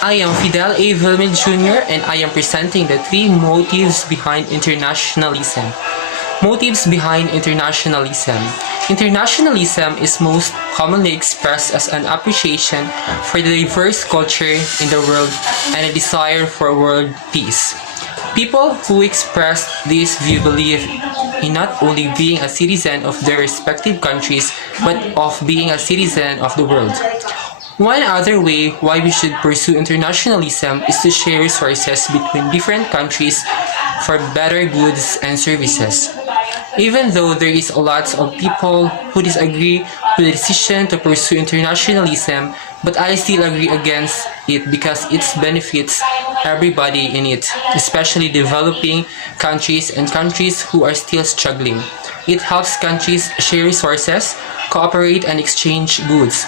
I am Fidel A. Villamil Jr. and I am presenting the three motives behind internationalism. Motives behind internationalism. Internationalism is most commonly expressed as an appreciation for the diverse culture in the world and a desire for world peace. People who express this view believe in not only being a citizen of their respective countries, but of being a citizen of the world. One other way why we should pursue internationalism is to share resources between different countries for better goods and services. Even though there is a lot of people who disagree with the decision to pursue internationalism, but I still agree against it because it benefits everybody in it, especially developing countries and countries who are still struggling. It helps countries share resources, cooperate, and exchange goods.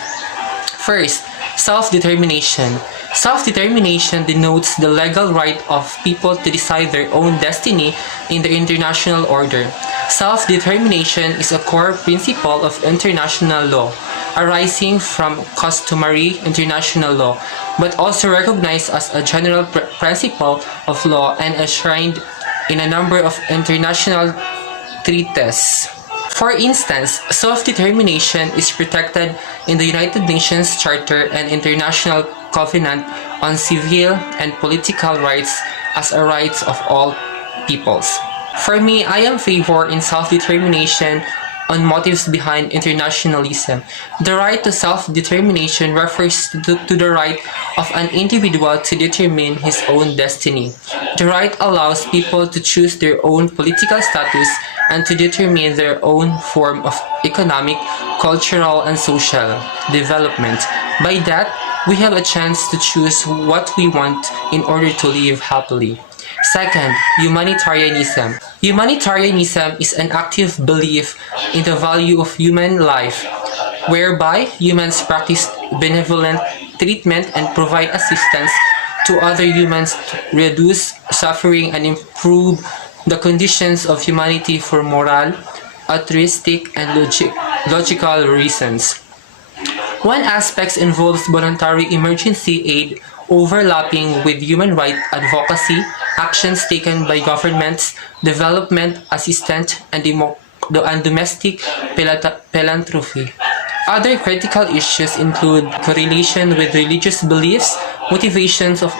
First, self-determination. Self-determination denotes the legal right of people to decide their own destiny in the international order. Self-determination is a core principle of international law, arising from customary international law, but also recognized as a general principle of law and enshrined in a number of international treaties. For instance, self-determination is protected in the United Nations Charter and International Covenant on Civil and Political Rights as a right of all peoples. For me, I am favor in self-determination on motives behind internationalism. The right to self-determination refers to the right of an individual to determine his own destiny. The right allows people to choose their own political status and to determine their own form of economic, cultural, and social development. By that, we have a chance to choose what we want in order to live happily. Second, humanitarianism. Humanitarianism is an active belief in the value of human life, whereby humans practice benevolent treatment and provide assistance to other humans to reduce suffering and improve the conditions of humanity for moral, altruistic, and logical reasons. One aspect involves voluntary emergency aid overlapping with human rights advocacy, actions taken by governments, development assistance, and domestic philanthropy. Other critical issues include correlation with religious beliefs, motivations of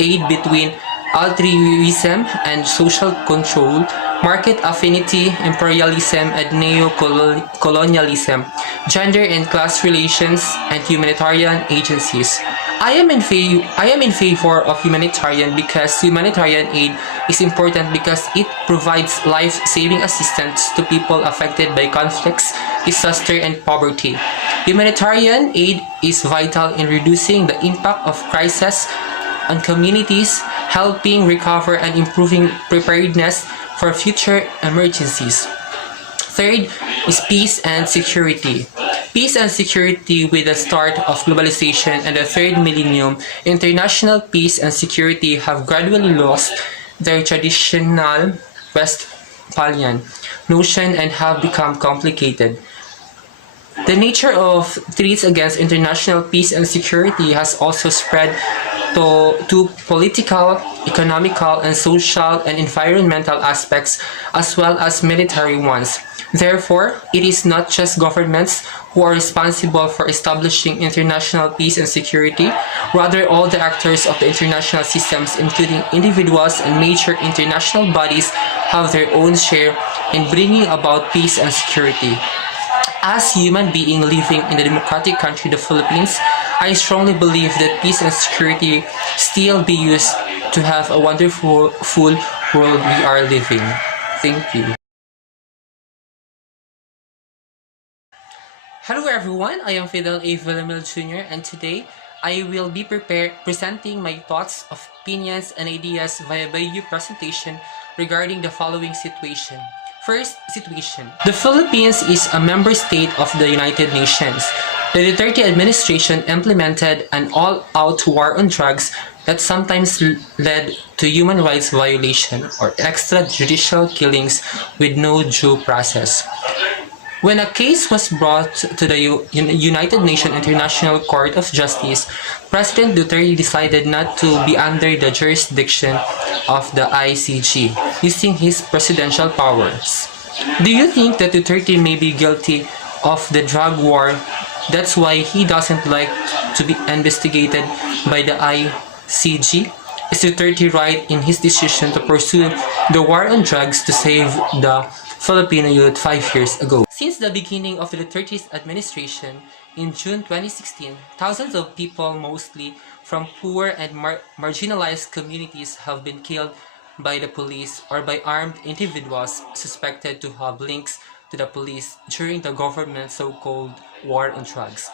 aid between altruism and social control, market affinity, imperialism and neo-colonialism, gender and class relations, and humanitarian agencies. I am in favor of humanitarian because humanitarian aid is important because it provides life-saving assistance to people affected by conflicts, disaster, and poverty. Humanitarian aid is vital in reducing the impact of crisis on communities, helping recover and improving preparedness for future emergencies. Third is peace and security. Peace and security. With the start of globalization and the third millennium, international peace and security have gradually lost their traditional Westphalian notion and have become complicated. The nature of threats against international peace and security has also spread to political, economical, and social and environmental aspects as well as military ones. Therefore, it is not just governments who are responsible for establishing international peace and security, rather all the actors of the international systems, including individuals and major international bodies, have their own share in bringing about peace and security. As human being living in the democratic country, the Philippines, I strongly believe that peace and security still be used to have a wonderful full world we are living. Thank you. Hello everyone, I am Fidel A. Villamil Jr. and today I will be presenting my thoughts, opinions, and ideas via video presentation regarding the following situation. First, situation. The Philippines is a member state of the United Nations. The Duterte administration implemented an all-out war on drugs that sometimes led to human rights violation or extrajudicial killings with no due process. When a case was brought to the United Nations International Court of Justice, President Duterte decided not to be under the jurisdiction of the ICJ, using his presidential powers. Do you think that Duterte may be guilty of the drug war? That's why he doesn't like to be investigated by the ICJ? Is Duterte right in his decision to pursue the war on drugs to save the Filipino youth 5 years ago? Since the beginning of the Duterte's administration in June 2016, thousands of people, mostly from poor and marginalized communities, have been killed by the police or by armed individuals suspected to have links to the police during the government's so-called war on drugs.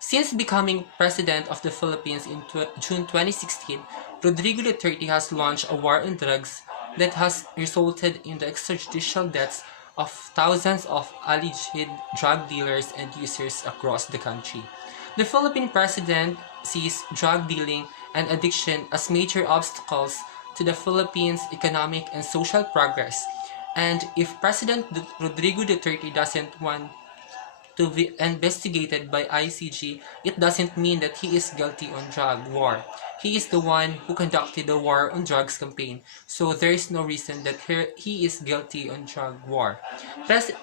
Since becoming President of the Philippines in June 2016, Rodrigo Duterte has launched a war on drugs that has resulted in the extrajudicial deaths of thousands of alleged drug dealers and users across the country. The Philippine President sees drug dealing and addiction as major obstacles to the Philippines' economic and social progress. And if President Rodrigo Duterte doesn't want to be investigated by ICJ, it doesn't mean that he is guilty on drug war. He is the one who conducted the war on drugs campaign, so there is no reason that he is guilty on drug war.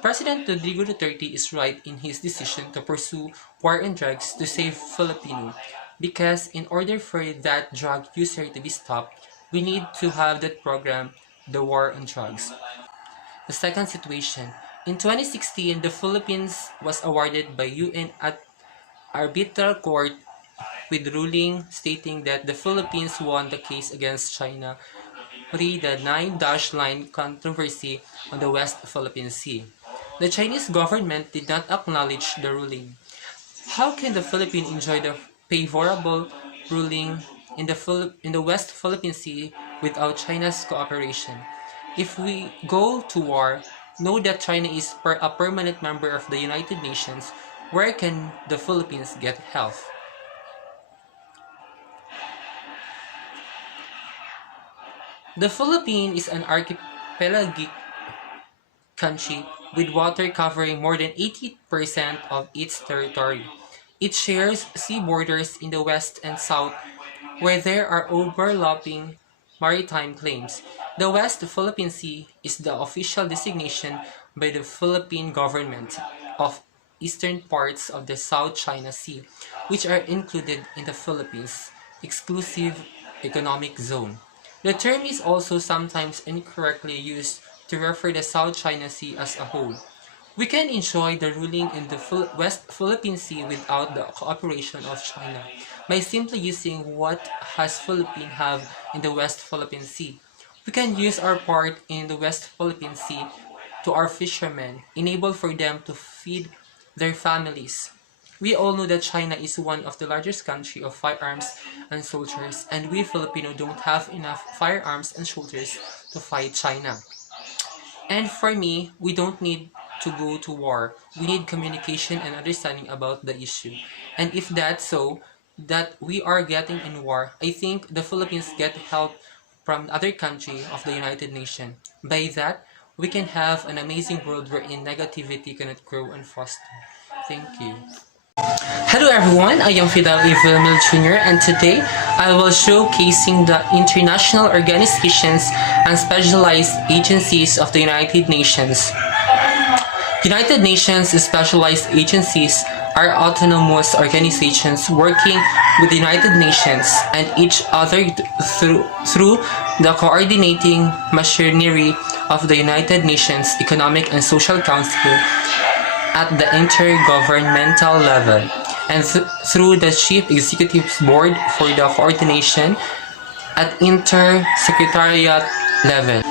President Rodrigo Duterte is right in his decision to pursue war on drugs to save Filipino, because in order for that drug user to be stopped, we need to have that program, the war on drugs. The second situation. In 2016, the Philippines was awarded by UN Arbitral Court with ruling stating that the Philippines won the case against China re the 9-line controversy on the West Philippine Sea. The Chinese government did not acknowledge the ruling. How can the Philippines enjoy the favorable ruling in the West Philippine Sea without China's cooperation? If we go to war, know that China is a permanent member of the United Nations. Where can the Philippines get help? The Philippines is an archipelagic country with water covering more than 80% of its territory. It shares sea borders in the west and south, where there are overlapping maritime claims. The West Philippine Sea is the official designation by the Philippine government of eastern parts of the South China Sea, which are included in the Philippines' exclusive economic zone. The term is also sometimes incorrectly used to refer to the South China Sea as a whole. We can enjoy the ruling in the West Philippine Sea without the cooperation of China by simply using what has Philippines have in the West Philippine Sea. We can use our part in the West Philippine Sea to our fishermen, enable for them to feed their families. We all know that China is one of the largest country of firearms and soldiers, and we Filipino don't have enough firearms and soldiers to fight China. And for me, we don't need to go to war. We need communication and understanding about the issue. And if that's so, that we are getting in war, I think the Philippines get help from other country of the United Nations. By that, we can have an amazing world wherein negativity cannot grow and foster. Thank you. Hello everyone, I am Fidel A. Villamil Jr. and today I will showcasing the international organizations and specialized agencies of the United Nations. United Nations specialized agencies are autonomous organizations working with the United Nations and each other through the coordinating machinery of the United Nations Economic and Social Council at the intergovernmental level and through the Chief Executive Board for the coordination at inter-secretariat level.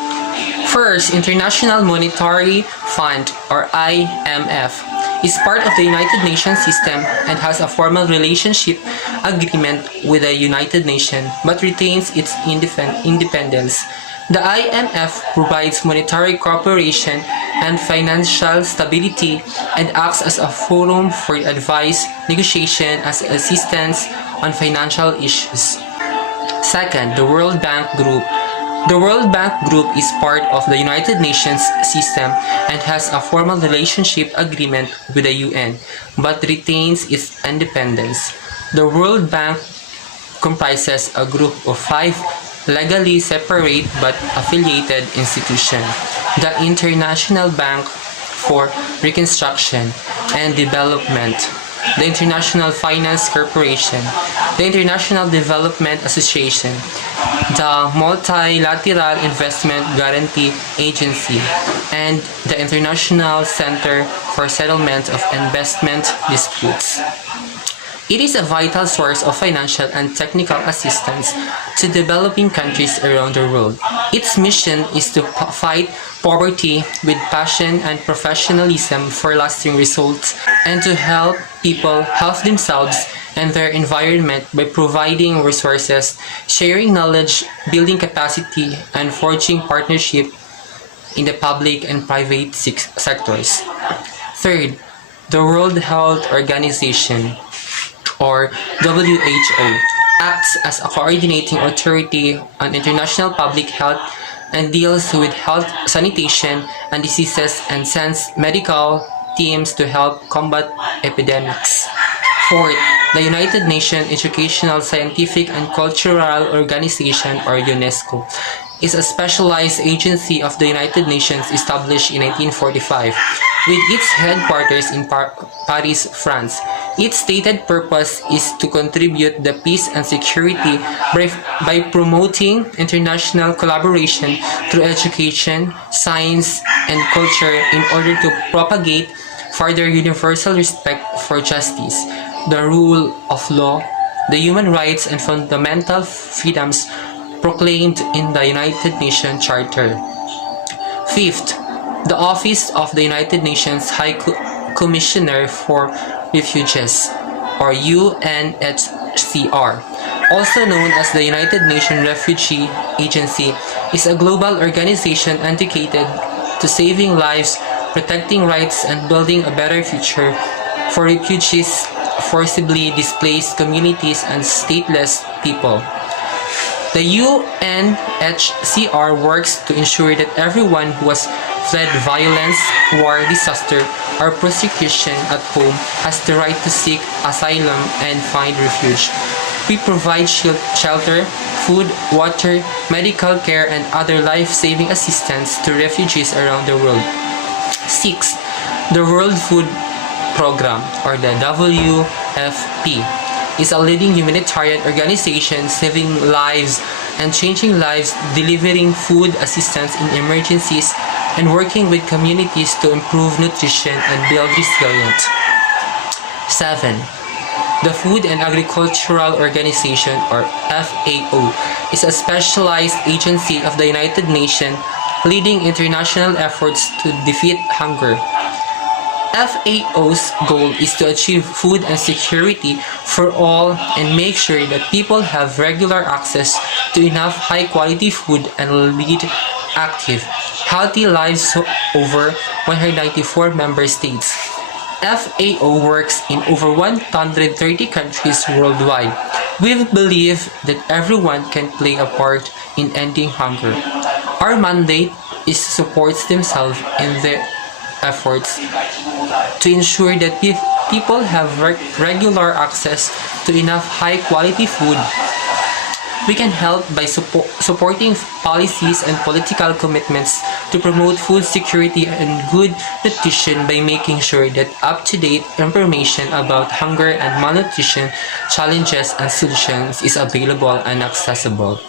First, International Monetary Fund or IMF is part of the United Nations system and has a formal relationship agreement with the United Nations but retains its independence. The IMF provides monetary cooperation and financial stability and acts as a forum for advice, negotiation, and assistance on financial issues. Second, the World Bank Group The World Bank Group is part of the United Nations system and has a formal relationship agreement with the UN, but retains its independence. The World Bank comprises a group of 5 legally separate but affiliated institutions: the International Bank for Reconstruction and Development, the International Finance Corporation, the International Development Association, the Multilateral Investment Guarantee Agency, and the International Center for Settlement of Investment Disputes. It is a vital source of financial and technical assistance to developing countries around the world. Its mission is to fight poverty with passion and professionalism for lasting results, and to help people help themselves and their environment by providing resources, sharing knowledge, building capacity, and forging partnership in the public and private sectors. Third, the World Health Organization, or WHO, acts as a coordinating authority on international public health and deals with health, sanitation, and diseases, and sends medical teams to help combat epidemics. Fourth, the United Nations Educational, Scientific, and Cultural Organization, or UNESCO, is a specialized agency of the United Nations established in 1945, with its headquarters in Paris, France. Its stated purpose is to contribute to peace and security by promoting international collaboration through education, science, and culture in order to propagate further universal respect for justice, the rule of law, the human rights and fundamental freedoms proclaimed in the United Nations Charter. Fifth, the Office of the United Nations High Commissioner for Refugees, or UNHCR, also known as the United Nations Refugee Agency, is a global organization dedicated to saving lives, protecting rights, and building a better future for refugees, forcibly displaced communities, and stateless people. The UNHCR works to ensure that everyone who has fled violence, war, disaster, or persecution at home has the right to seek asylum and find refuge. We provide shelter, food, water, medical care, and other life-saving assistance to refugees around the world. 6. The World Food Program, or the WFP, is a leading humanitarian organization saving lives and changing lives, delivering food assistance in emergencies, and working with communities to improve nutrition and build resilience. 7. The Food and Agricultural Organization, or FAO, is a specialized agency of the United Nations leading international efforts to defeat hunger. FAO's goal is to achieve food and security for all and make sure that people have regular access to enough high-quality food and lead active, healthy lives over 194 member states. FAO works in over 130 countries worldwide. We believe that everyone can play a part in ending hunger. Our mandate is to support themselves in their efforts to ensure that people have regular access to enough high-quality food. We can help by supporting policies and political commitments to promote food security and good nutrition by making sure that up-to-date information about hunger and malnutrition challenges and solutions is available and accessible.